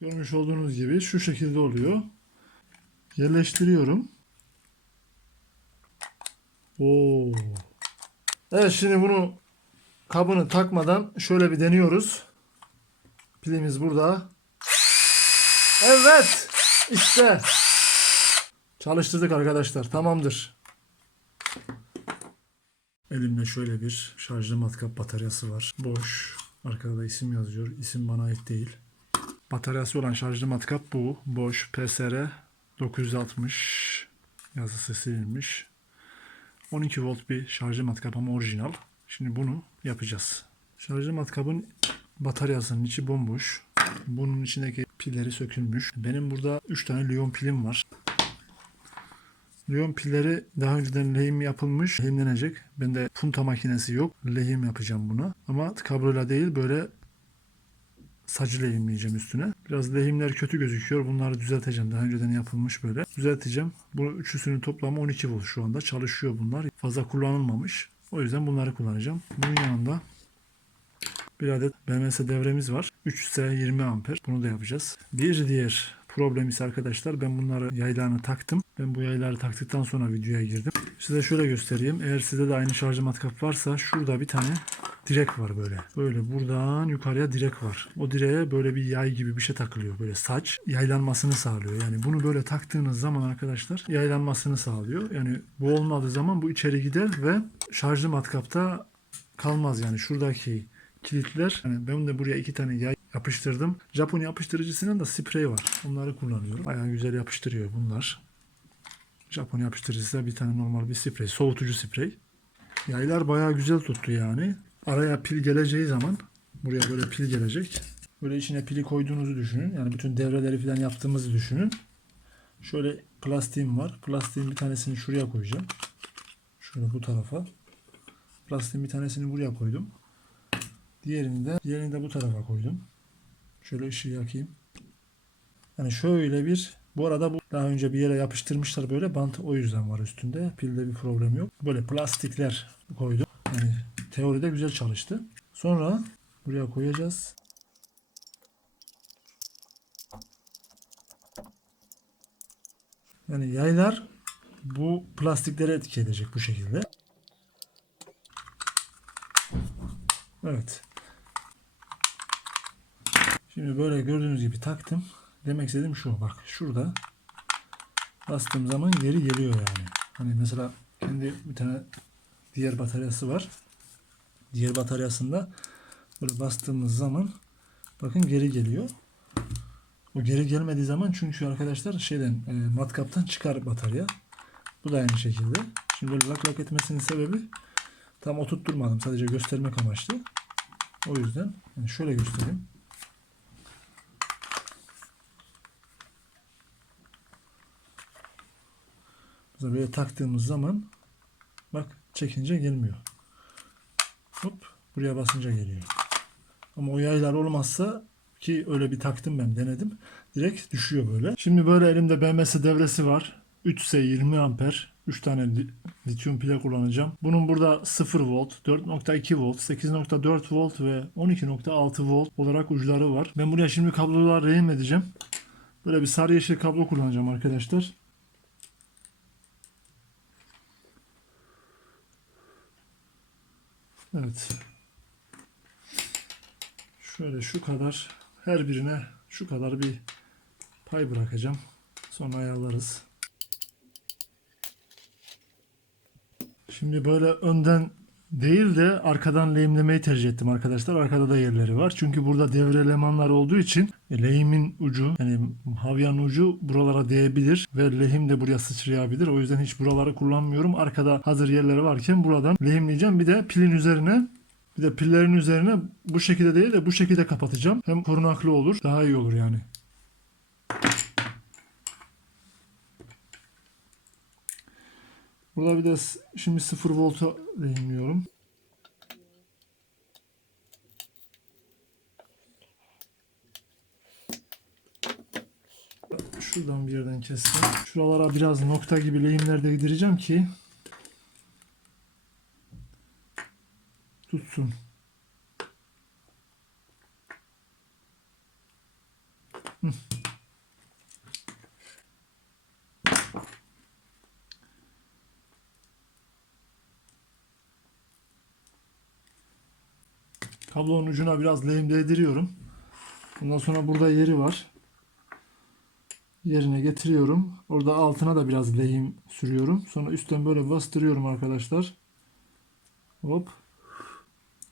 Görmüş olduğunuz gibi şu şekilde oluyor. Yerleştiriyorum. Oo. Evet şimdi bunu kabını takmadan şöyle bir deniyoruz. Pilimiz burada. Evet. İşte. Çalıştırdık arkadaşlar. Tamamdır. Elimde şöyle bir şarjlı matkap bataryası var. Boş. Arkada da isim yazıyor. İsim bana ait değil. Bataryası olan şarjlı matkap bu. Boş. PSR 960 yazısı silinmiş. 12 volt bir şarjlı matkap ama orijinal. Şimdi bunu yapacağız. Şarjlı matkabın bataryasının içi bomboş. Bunun içindeki pilleri sökülmüş. Benim burada 3 tane Lion pilim var. Lion pilleri daha önceden lehim yapılmış, lehimlenecek. Bende punta makinesi yok. Lehim yapacağım buna. Ama kabloyla değil böyle sacı lehimleyeceğim üstüne. Biraz lehimler kötü gözüküyor. Bunları düzelteceğim. Daha önceden yapılmış böyle. Düzelteceğim. Bu üçüsünün toplamı 12 volt şu anda. Çalışıyor bunlar. Fazla kullanılmamış. O yüzden bunları kullanacağım. Bunun yanında bir adet BMS devremiz var. 3S 20 amper. Bunu da yapacağız. Bir diğer problem ise arkadaşlar ben bunları yaylarını taktım. Ben bu yayları taktıktan sonra videoya girdim. Size şöyle göstereyim. Eğer sizde de aynı şarj matkap varsa şurada bir tane direk var böyle. Böyle buradan yukarıya direk var. O direğe böyle bir yay gibi bir şey takılıyor. Böyle saç yaylanmasını sağlıyor. Yani bunu böyle taktığınız zaman arkadaşlar yaylanmasını sağlıyor. Yani bu olmadığı zaman bu içeri gider ve şarjlı matkapta kalmaz yani şuradaki kilitler. Yani ben de buraya iki tane yay yapıştırdım. Japon yapıştırıcısının da sprey var. Onları kullanıyorum. Bayağı güzel yapıştırıyor bunlar. Japon yapıştırıcısı da bir tane normal bir sprey. Soğutucu sprey. Yaylar bayağı güzel tuttu yani. Araya pil geleceği zaman buraya böyle pil gelecek. Böyle içine pili koyduğunuzu düşünün. Yani bütün devreleri falan yaptığımızı düşünün. Şöyle plastiğim var. Plastiğin bir tanesini şuraya koyacağım. Şöyle bu tarafa. Plastiğin bir tanesini buraya koydum. Diğerini de, diğerini de bu tarafa koydum. Şöyle ışığı yakayım. Yani şöyle bir bu arada bu daha önce bir yere yapıştırmışlar böyle bant o yüzden var üstünde. Pilde bir problem yok. Böyle plastikler koydum. Yani teoride güzel çalıştı. Sonra buraya koyacağız. Yani yaylar bu plastiklere etki edecek bu şekilde. Evet. Şimdi böyle gördüğünüz gibi taktım. Demek istediğim şu. Bak şurada bastığım zaman geri geliyor yani. Hani mesela kendi bir tane diğer bataryası var. Diğer bataryasında böyle bastığımız zaman bakın geri geliyor. O geri gelmediği zaman çünkü arkadaşlar şeyden e, matkaptan çıkar batarya. Bu da aynı şekilde. Şimdi böyle lak lak etmesinin sebebi tam oturtturmadım. Sadece göstermek amaçlı. O yüzden yani şöyle göstereyim. Böyle taktığımız zaman bak çekince gelmiyor. Hop buraya basınca geliyor. Ama o yaylar olmazsa ki öyle bir taktım ben denedim. Direkt düşüyor böyle. Şimdi böyle elimde BMS devresi var. 3S 20 amper. 3 tane li- lityum pile kullanacağım. Bunun burada 0 volt, 4.2 volt, 8.4 volt ve 12.6 volt olarak uçları var. Ben buraya şimdi kablolar rehim edeceğim. Böyle bir sarı yeşil kablo kullanacağım arkadaşlar. Evet. Şöyle şu kadar her birine şu kadar bir pay bırakacağım. Sonra ayarlarız. Şimdi böyle önden değil de arkadan lehimlemeyi tercih ettim arkadaşlar. Arkada da yerleri var. Çünkü burada devre elemanlar olduğu için e, lehimin ucu yani havyanın ucu buralara değebilir ve lehim de buraya sıçrayabilir. O yüzden hiç buraları kullanmıyorum. Arkada hazır yerleri varken buradan lehimleyeceğim. Bir de pilin üzerine bir de pillerin üzerine bu şekilde değil de bu şekilde kapatacağım. Hem korunaklı olur. Daha iyi olur yani. Burada bir de şimdi 0 volta lehimliyorum. Şuradan bir yerden kestim. Şuralara biraz nokta gibi lehimler değdireceğim ki tutsun. Kablonun ucuna biraz lehim değdiriyorum. Ondan sonra burada yeri var. Yerine getiriyorum. Orada altına da biraz lehim sürüyorum. Sonra üstten böyle bastırıyorum arkadaşlar. Hop.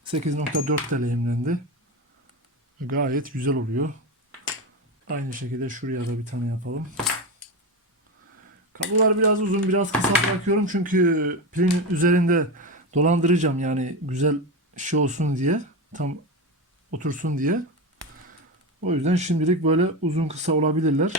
8.4 de lehimlendi. Gayet güzel oluyor. Aynı şekilde şuraya da bir tane yapalım. Kablolar biraz uzun, biraz kısa bırakıyorum çünkü pilin üzerinde dolandıracağım yani güzel şey olsun diye, tam otursun diye. O yüzden şimdilik böyle uzun kısa olabilirler.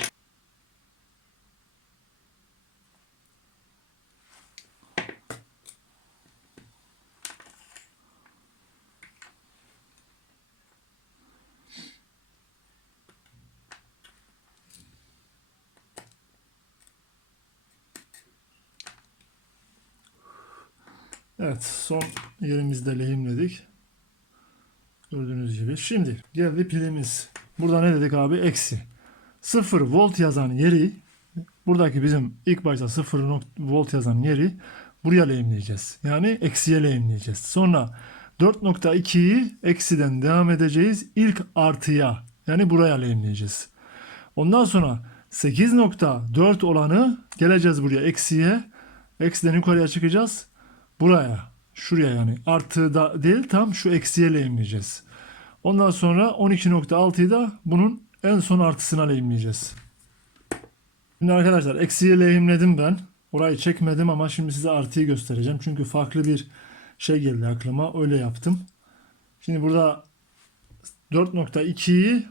Evet, son yerimizde lehimledik. Gibi. Şimdi geldi pilimiz. Burada ne dedik abi? Eksi. 0 volt yazan yeri buradaki bizim ilk başta 0 nok- volt yazan yeri buraya lehimleyeceğiz. Yani eksiye lehimleyeceğiz. Sonra 4.2'yi eksiden devam edeceğiz. İlk artıya yani buraya lehimleyeceğiz. Ondan sonra 8.4 olanı geleceğiz buraya eksiye. Eksiden yukarıya çıkacağız. Buraya. Şuraya yani. Artı da değil tam şu eksiye lehimleyeceğiz. Ondan sonra 12.6'yı da bunun en son artısına lehimleyeceğiz. Şimdi arkadaşlar eksiye lehimledim ben. Orayı çekmedim ama şimdi size artıyı göstereceğim. Çünkü farklı bir şey geldi aklıma. Öyle yaptım. Şimdi burada 4.2'yi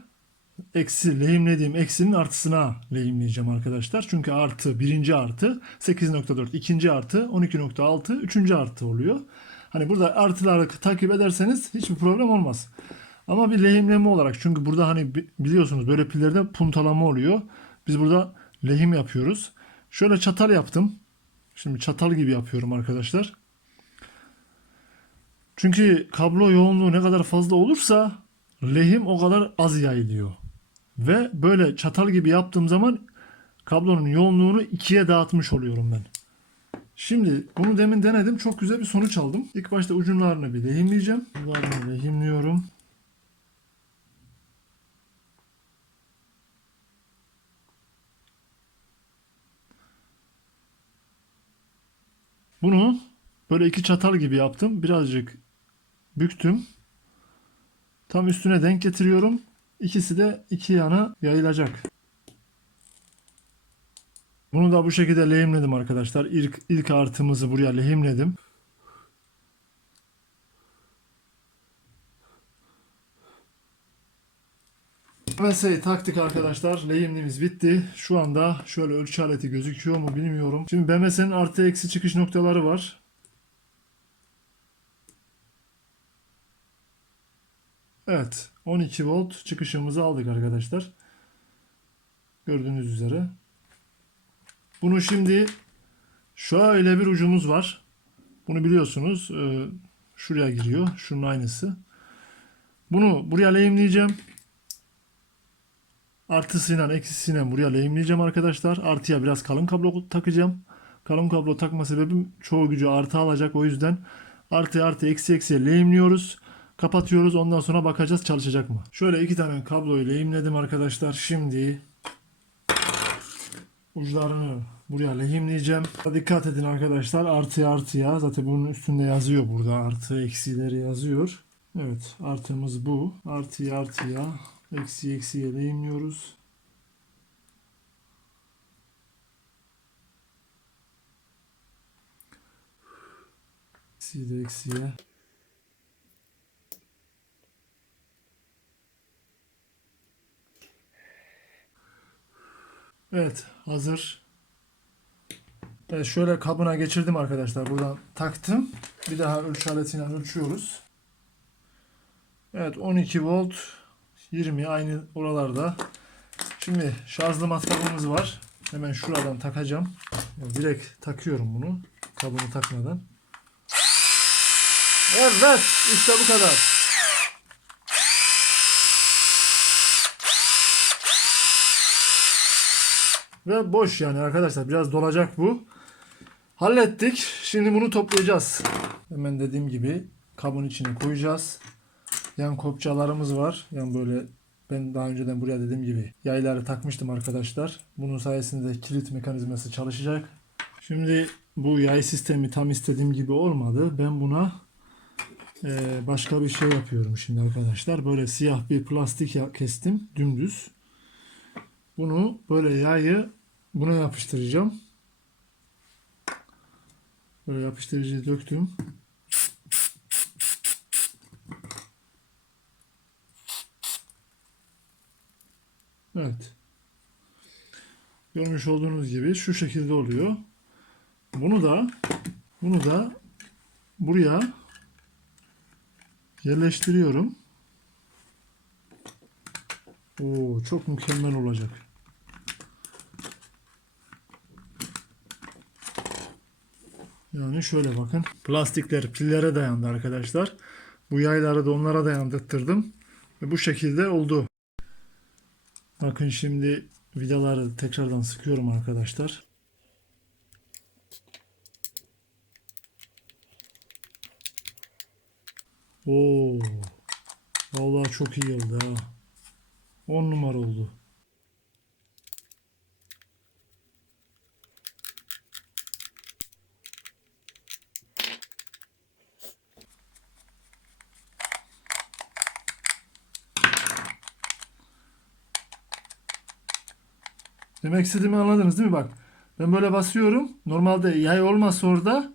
eksi lehimlediğim eksinin artısına lehimleyeceğim arkadaşlar. Çünkü artı birinci artı 8.4 ikinci artı 12.6 üçüncü artı oluyor. Hani burada artıları takip ederseniz hiçbir problem olmaz. Ama bir lehimleme olarak çünkü burada hani bi- biliyorsunuz böyle pillerde puntalama oluyor. Biz burada lehim yapıyoruz. Şöyle çatal yaptım. Şimdi çatal gibi yapıyorum arkadaşlar. Çünkü kablo yoğunluğu ne kadar fazla olursa lehim o kadar az yayılıyor. Ve böyle çatal gibi yaptığım zaman kablonun yoğunluğunu ikiye dağıtmış oluyorum ben. Şimdi bunu demin denedim. Çok güzel bir sonuç aldım. İlk başta ucunlarını bir lehimleyeceğim. Ucunlarını lehimliyorum. Bunu böyle iki çatal gibi yaptım. Birazcık büktüm. Tam üstüne denk getiriyorum. İkisi de iki yana yayılacak. Bunu da bu şekilde lehimledim arkadaşlar. İlk, ilk artımızı buraya lehimledim. MSA'yı taktık arkadaşlar. Lehimliğimiz bitti. Şu anda şöyle ölçü aleti gözüküyor mu bilmiyorum. Şimdi BMS'nin artı eksi çıkış noktaları var. Evet. 12 volt çıkışımızı aldık arkadaşlar. Gördüğünüz üzere. Bunu şimdi şöyle bir ucumuz var. Bunu biliyorsunuz. Ee, şuraya giriyor. Şunun aynısı. Bunu buraya lehimleyeceğim. Artısıyla eksisiyle buraya lehimleyeceğim arkadaşlar. Artıya biraz kalın kablo takacağım. Kalın kablo takma sebebim çoğu gücü artı alacak. O yüzden artı artı eksi eksiye lehimliyoruz. Kapatıyoruz. Ondan sonra bakacağız çalışacak mı? Şöyle iki tane kabloyu lehimledim arkadaşlar. Şimdi uçlarını buraya lehimleyeceğim. Dikkat edin arkadaşlar. Artıya artıya. Zaten bunun üstünde yazıyor burada. Artı eksileri yazıyor. Evet artımız bu. Artıya artıya. Eksi eksiye lehimliyoruz. Eksiyi de eksiye. Evet hazır. Evet şöyle kabına geçirdim arkadaşlar. Buradan taktım. Bir daha ölçü aletiyle ölçüyoruz. Evet 12 volt 20 aynı oralarda. Şimdi şarjlı matkabımız var. Hemen şuradan takacağım. Direkt takıyorum bunu. Kabını takmadan. Evet işte bu kadar. Ve boş yani arkadaşlar. Biraz dolacak bu. Hallettik. Şimdi bunu toplayacağız. Hemen dediğim gibi kabın içine koyacağız. Yan kopçalarımız var. Yani böyle ben daha önceden buraya dediğim gibi yayları takmıştım arkadaşlar. Bunun sayesinde kilit mekanizması çalışacak. Şimdi bu yay sistemi tam istediğim gibi olmadı. Ben buna eee, başka bir şey yapıyorum şimdi arkadaşlar. Böyle siyah bir plastik kestim dümdüz. Bunu böyle yayı buna yapıştıracağım. Böyle yapıştırıcıyı döktüm. Evet. Görmüş olduğunuz gibi şu şekilde oluyor. Bunu da bunu da buraya yerleştiriyorum. Oo, çok mükemmel olacak. Yani şöyle bakın. Plastikler pillere dayandı arkadaşlar. Bu yayları da onlara dayandırttırdım. Ve bu şekilde oldu. Bakın şimdi vidaları tekrardan sıkıyorum arkadaşlar. Oo. Vallahi çok iyi oldu ha. 10 numara oldu. Demek istediğimi anladınız değil mi? Bak. Ben böyle basıyorum. Normalde yay olmazsa orada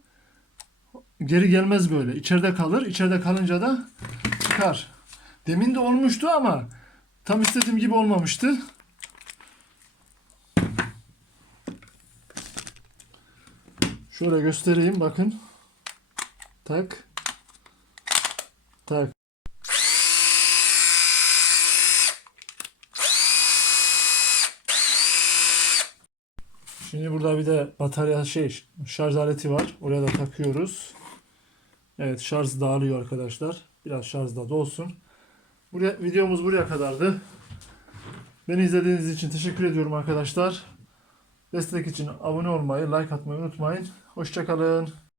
geri gelmez böyle. İçeride kalır. İçeride kalınca da çıkar. Demin de olmuştu ama tam istediğim gibi olmamıştı. Şöyle göstereyim bakın. Tak. Tak. Şimdi burada bir de batarya şey şarj aleti var. Oraya da takıyoruz. Evet şarj dağılıyor arkadaşlar. Biraz şarj da dolsun. Buraya, videomuz buraya kadardı. Beni izlediğiniz için teşekkür ediyorum arkadaşlar. Destek için abone olmayı, like atmayı unutmayın. Hoşçakalın.